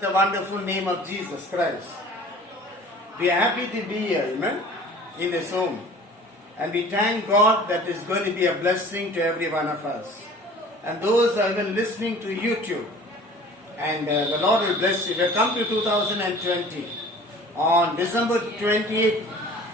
The wonderful name of Jesus Christ. We are happy to be here, amen, in this home. And we thank God that is going to be a blessing to every one of us. And those who are even listening to YouTube, and the Lord will bless you. We have come to 2020. On December 28th,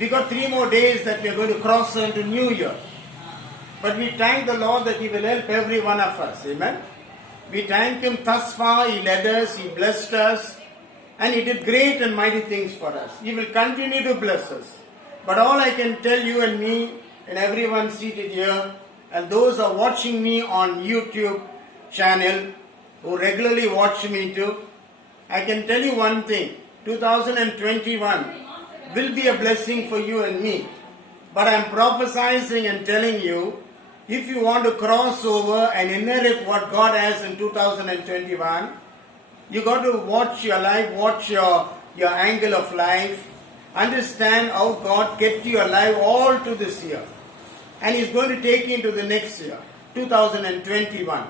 we got 3 more days that we are going to cross into New Year. But we thank the Lord that He will help every one of us, amen. We thank Him thus far. He led us, He blessed us, and He did great and mighty things for us. He will continue to bless us. But all I can tell you and me and everyone seated here, and those who are watching me on YouTube channel, who regularly watch me too, I can tell you one thing. 2021 will be a blessing for you and me. But I am prophesying and telling you, if you want to cross over and inherit what God has in 2021, you got to watch your life, watch your angle of life, understand how God kept you alive all to this year. And He's going to take you into the next year, 2021.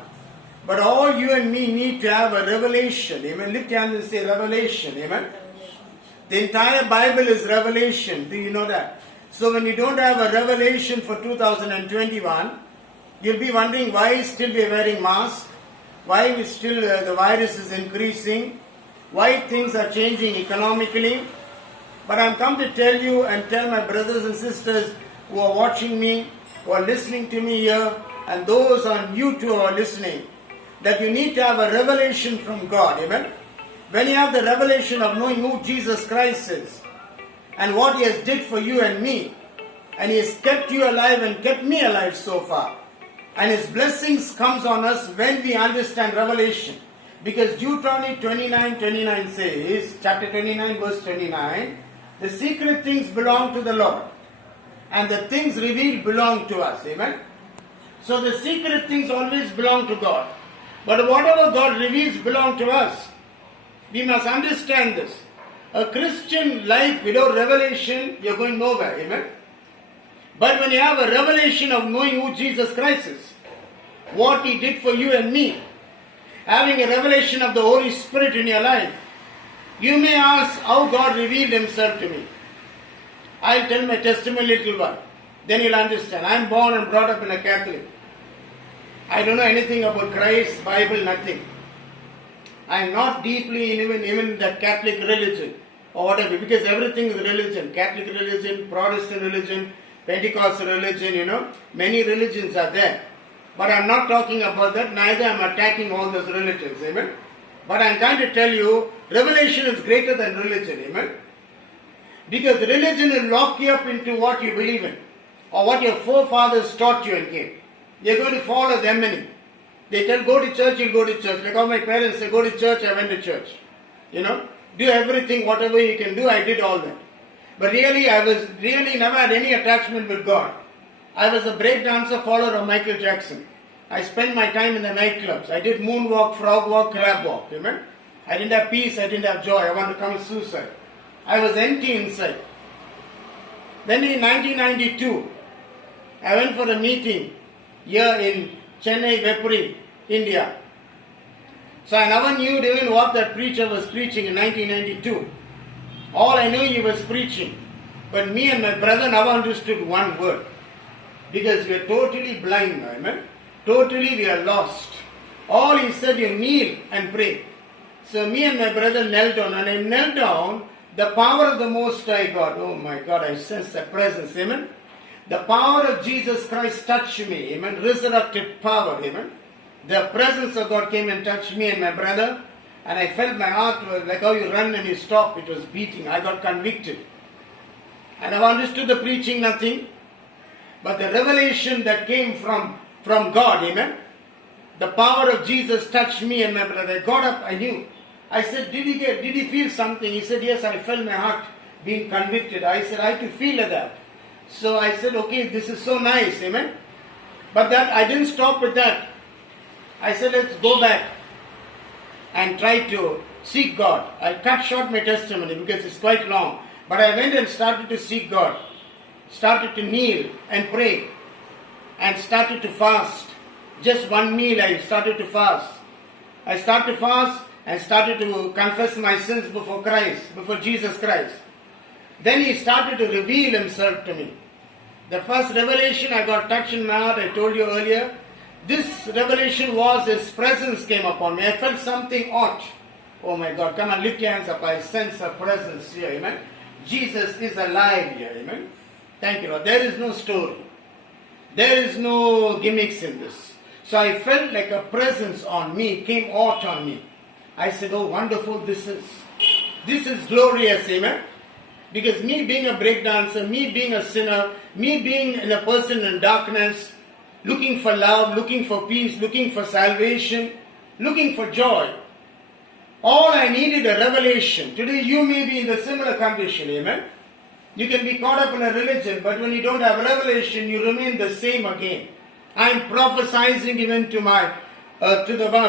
But all you and me need to have a revelation. Amen. Lift your hands and say revelation. Amen. The entire Bible is revelation. Do you know that? So when you don't have a revelation for 2021, you'll be wondering why still we are wearing masks, why we still the virus is increasing, why things are changing economically. But I'm come to tell you and tell my brothers and sisters who are watching me, who are listening to me here, and those on YouTube who are listening, that you need to have a revelation from God. Amen. When you have the revelation of knowing who Jesus Christ is and what He has did for you and me, and He has kept you alive and kept me alive so far, and His blessings comes on us when we understand revelation. Because Deuteronomy 29:29 says, chapter 29 verse 29, the secret things belong to the Lord, and the things revealed belong to us. Amen. So the secret things always belong to God. But whatever God reveals belong to us. We must understand this. A Christian life without revelation, you're going nowhere. Amen. But when you have a revelation of knowing who Jesus Christ is, what He did for you and me, having a revelation of the Holy Spirit in your life, you may ask how God revealed Himself to me. I'll tell my testimony a little while. Then you'll understand. I'm born and brought up in a Catholic. I don't know anything about Christ, Bible, nothing. I'm not deeply even that Catholic religion or whatever, because everything is religion. Catholic religion, Protestant religion, Pentecostal religion, many religions are there. But I'm not talking about that, neither I'm attacking all those religions, amen. But I'm trying to tell you, revelation is greater than religion, amen. Because religion will lock you up into what you believe in, or what your forefathers taught you and gave. You're going to follow them in. They tell, go to church, you'll go to church. Like all my parents say, go to church, I went to church. Do everything, whatever you can do, I did all that. But really, I was never had any attachment with God. I was a break dancer follower of Michael Jackson. I spent my time in the nightclubs. I did moonwalk, frog walk, crab walk. Amen. I didn't have peace, I didn't have joy. I wanted to commit suicide. I was empty inside. Then in 1992, I went for a meeting here in Chennai, Vepuri, India. So I never knew even what that preacher was preaching in 1992. All I knew he was preaching. But me and my brother never understood one word. Because we are totally blind now, amen? Totally we are lost. All he said, you kneel and pray. So me and my brother knelt down, and I knelt down, the power of the Most High God, oh my God, I sense the presence, amen? The power of Jesus Christ touched me, amen? Resurrected power, amen? The presence of God came and touched me and my brother, and I felt my heart was like how you run and you stop, it was beating. I got convicted. And I understood the preaching, nothing. But the revelation that came from God, amen? The power of Jesus touched me and my brother. I got up, I knew. I said, did he feel something? He said, yes, I felt my heart being convicted. I said, I too feel that. So I said, okay, this is so nice, amen? But that I didn't stop with that. I said, let's go back and try to seek God. I cut short my testimony because it's quite long. But I went and started to seek God. Started to kneel and pray. And started to fast. Just one meal I started to fast. I started to fast and started to confess my sins before Christ, before Jesus Christ. Then he started to reveal himself to me. The first revelation I got touched in my heart, I told you earlier, this revelation was his presence came upon me. I felt something odd. Oh my God, come on, lift your hands up. I sense a presence here, amen. Jesus is alive here, amen. Thank you, Lord. There is no story. There is no gimmicks in this. So I felt like a presence on me, came out on me. I said, oh wonderful this is. This is glorious, amen. Because me being a breakdancer, me being a sinner, me being a person in darkness, looking for love, looking for peace, looking for salvation, looking for joy. All I needed a revelation. Today you may be in the similar condition, amen. You can be caught up in a religion, but when you don't have a revelation, you remain the same again. I am prophesying even to my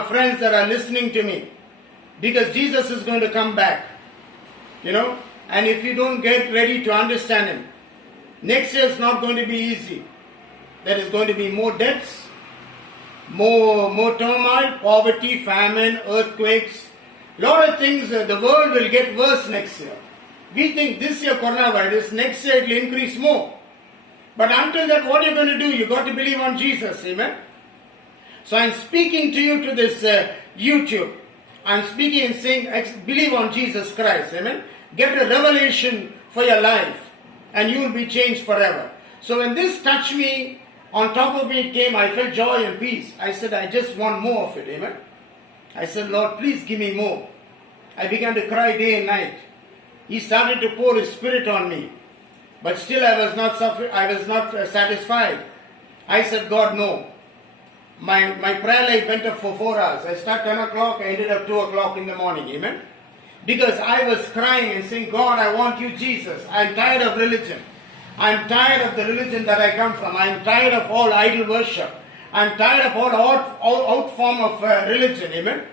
friends that are listening to me. Because Jesus is going to come back. You know, and if you don't get ready to understand Him, next year is not going to be easy. There is going to be more debts, more turmoil, poverty, famine, earthquakes. Lot of things, the world will get worse next year. We think this year coronavirus, next year it will increase more. But until that, what are you going to do? You got to believe on Jesus, amen? So I'm speaking to you to this YouTube. I'm speaking and saying, believe on Jesus Christ, amen? Get a revelation for your life and you will be changed forever. So when this touched me, on top of me it came, I felt joy and peace. I said, I just want more of it, amen? I said, Lord, please give me more. I began to cry day and night. He started to pour His Spirit on me. But still I was not satisfied. I said, God, no. My prayer life went up for 4 hours. I started 10 o'clock, I ended up 2 o'clock in the morning, amen? Because I was crying and saying, God, I want you, Jesus. I'm tired of religion. I'm tired of the religion that I come from. I'm tired of all idol worship. I'm tired of all out form of religion, amen?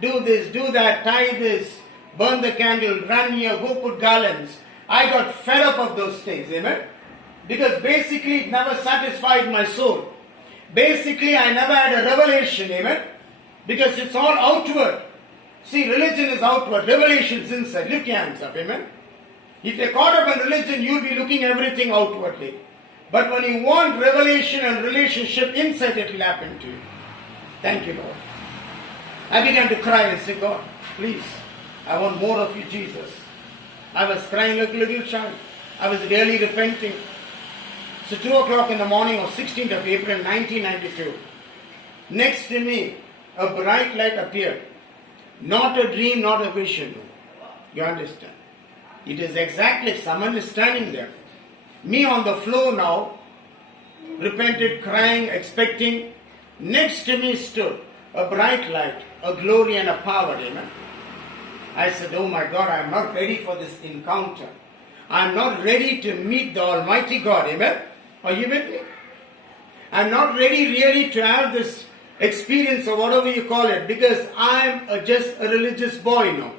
Do this, do that, tie this, burn the candle, run here, go put garlands. I got fed up of those things, amen? Because basically it never satisfied my soul. Basically I never had a revelation, amen? Because it's all outward. See, religion is outward, revelation is inside. Lift your hands up, amen? If you're caught up in religion, you'll be looking everything outwardly. But when you want revelation and relationship, inside it will happen to you. Thank you, Lord. I began to cry and say, God, please, I want more of you, Jesus. I was crying like a little child. I was really repenting. So 2 o'clock in the morning of 16th of April 1992, next to me, a bright light appeared. Not a dream, not a vision. You understand? It is exactly, someone is standing there. Me on the floor now, repented, crying, expecting. Next to me stood a bright light, a glory and a power, amen. I said, oh my God, I am not ready for this encounter. I am not ready to meet the Almighty God, amen. Are you with me? I am not ready really to have this experience or whatever you call it, because I am just a religious boy now.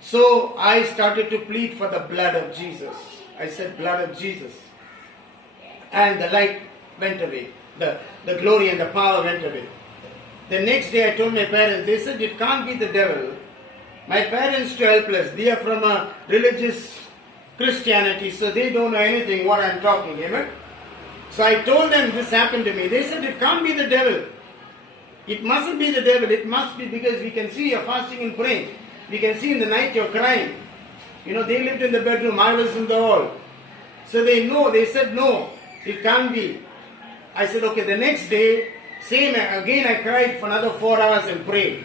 So I started to plead for the blood of Jesus. I said, blood of Jesus. And the light went away. The glory and the power went away. The next day I told my parents, they said, it can't be the devil. My parents too helpless. They are from a religious Christianity, so they don't know anything what I'm talking, amen? So I told them this happened to me. They said, it can't be the devil. It mustn't be the devil. It must be, because we can see you're fasting and praying. We can see in the night you're crying. You know, they lived in the bedroom, I was in the hall. So they know, they said no, it can't be. I said, okay, the next day, same again, I cried for another 4 hours and prayed.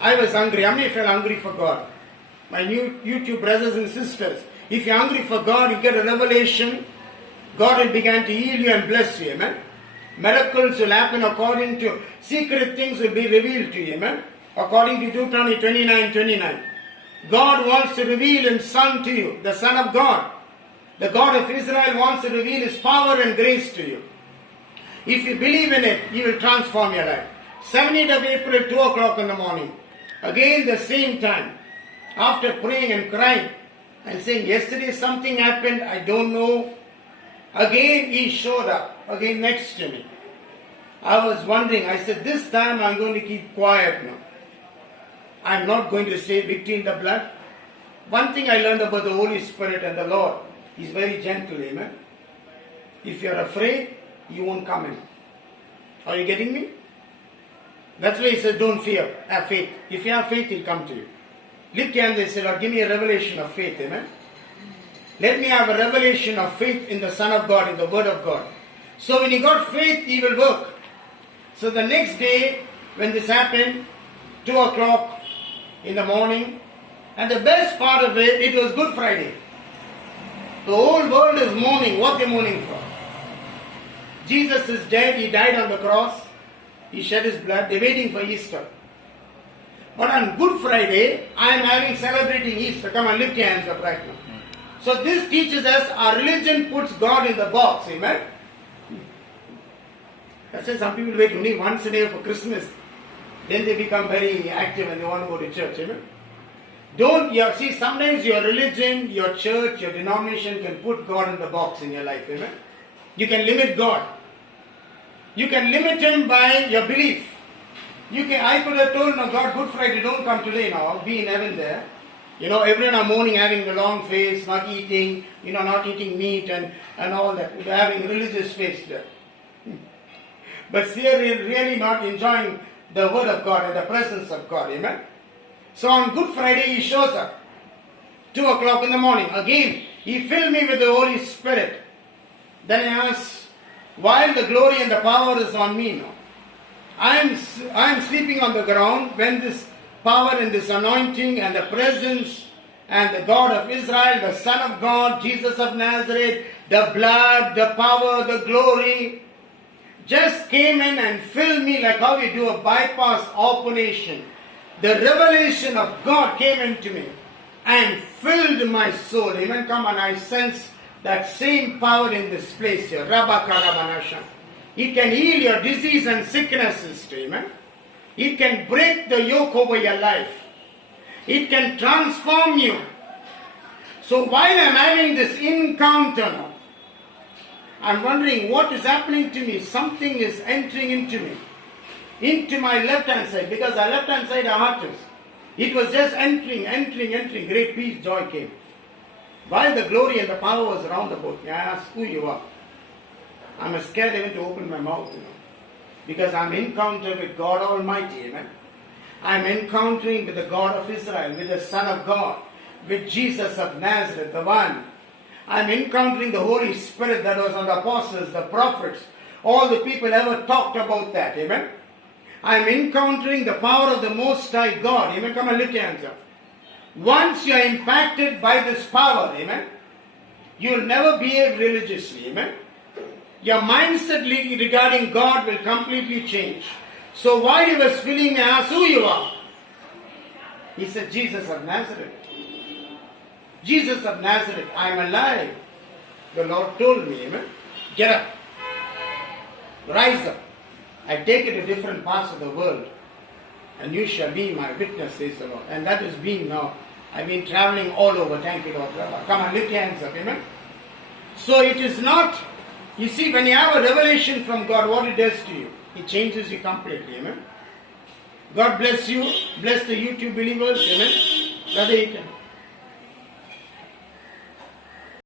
I was hungry. How many felt hungry for God? My new YouTube brothers and sisters, if you're hungry for God, you get a revelation, God will begin to heal you and bless you, amen? Miracles will happen according to, secret things will be revealed to you, amen? According to Deuteronomy 29:29. God wants to reveal His Son to you, the Son of God. The God of Israel wants to reveal His power and grace to you. If you believe in it, He will transform your life. 17th of April, 2 o'clock in the morning. Again the same time. After praying and crying and saying, yesterday something happened, I don't know. Again He showed up, again next to me. I was wondering, I said, this time I'm going to keep quiet now. I'm not going to say victory in the blood. One thing I learned about the Holy Spirit and the Lord, He's very gentle, amen. If you're afraid, you won't come in. Are you getting me? That's why He said, don't fear, have faith. If you have faith, He'll come to you. Lift your hands and say, Lord, give me a revelation of faith, amen. Let me have a revelation of faith in the Son of God, in the Word of God. So when He got faith, He will work. So the next day, when this happened, 2 o'clock in the morning, and the best part of it, it was Good Friday. The whole world is mourning. What they're mourning for? Jesus is dead. He died on the cross. He shed His blood. They're waiting for Easter. But on Good Friday, I am celebrating Easter. Come on, lift your hands up right now. So this teaches us our religion puts God in the box. Amen. That's why some people wait only once a day for Christmas. Then they become very active and they want to go to church. Amen. See, sometimes your religion, your church, your denomination can put God in the box in your life. Amen. You can limit God. You can limit Him by your belief. I could have told, no, God, Good Friday, don't come today now. I'll be in heaven there. Everyone are mourning, having the long face, not eating, not eating meat and all that. Having religious face there. But they're really not enjoying the Word of God and the presence of God. Amen. So on Good Friday, He shows up. 2 o'clock in the morning. Again, He filled me with the Holy Spirit. Then I asked, while the glory and the power is on me now, I am sleeping on the ground when this power and this anointing and the presence and the God of Israel, the Son of God, Jesus of Nazareth, the blood, the power, the glory, just came in and filled me like how you do a bypass operation. The revelation of God came into me and filled my soul. Amen. Come on, I sense that same power in this place here. It can heal your disease and sicknesses too. Amen. It can break the yoke over your life. It can transform you. So while I'm having this encounter now, I'm wondering what is happening to me. Something is entering into me. Into my left hand side, because our left hand side our heart is. It was just entering. Great peace, joy came. While the glory and the power was around about me, I asked who you are. I'm scared even to open my mouth, because I'm encountering with God Almighty, amen. I'm encountering with the God of Israel, with the Son of God, with Jesus of Nazareth, the one. I'm encountering the Holy Spirit that was on the apostles, the prophets, all the people ever talked about that, amen. I'm encountering the power of the Most High God, amen. Come and lift your hands up. Once you are impacted by this power, amen, you'll never behave religiously, amen. Your mindset regarding God will completely change. So while He was filling me, I asked who you are. He said, Jesus of Nazareth. Jesus of Nazareth, I am alive. The Lord told me, amen. Get up. Rise up. I take it to different parts of the world. And you shall be my witness, says the Lord. And that has been now. I've been traveling all over. Thank you, Lord. Come on, lift your hands up, amen. So it is not, you see, when you have a revelation from God, what it does to you? It changes you completely, amen. God bless you. Bless the YouTube believers, amen. Brother Ethan.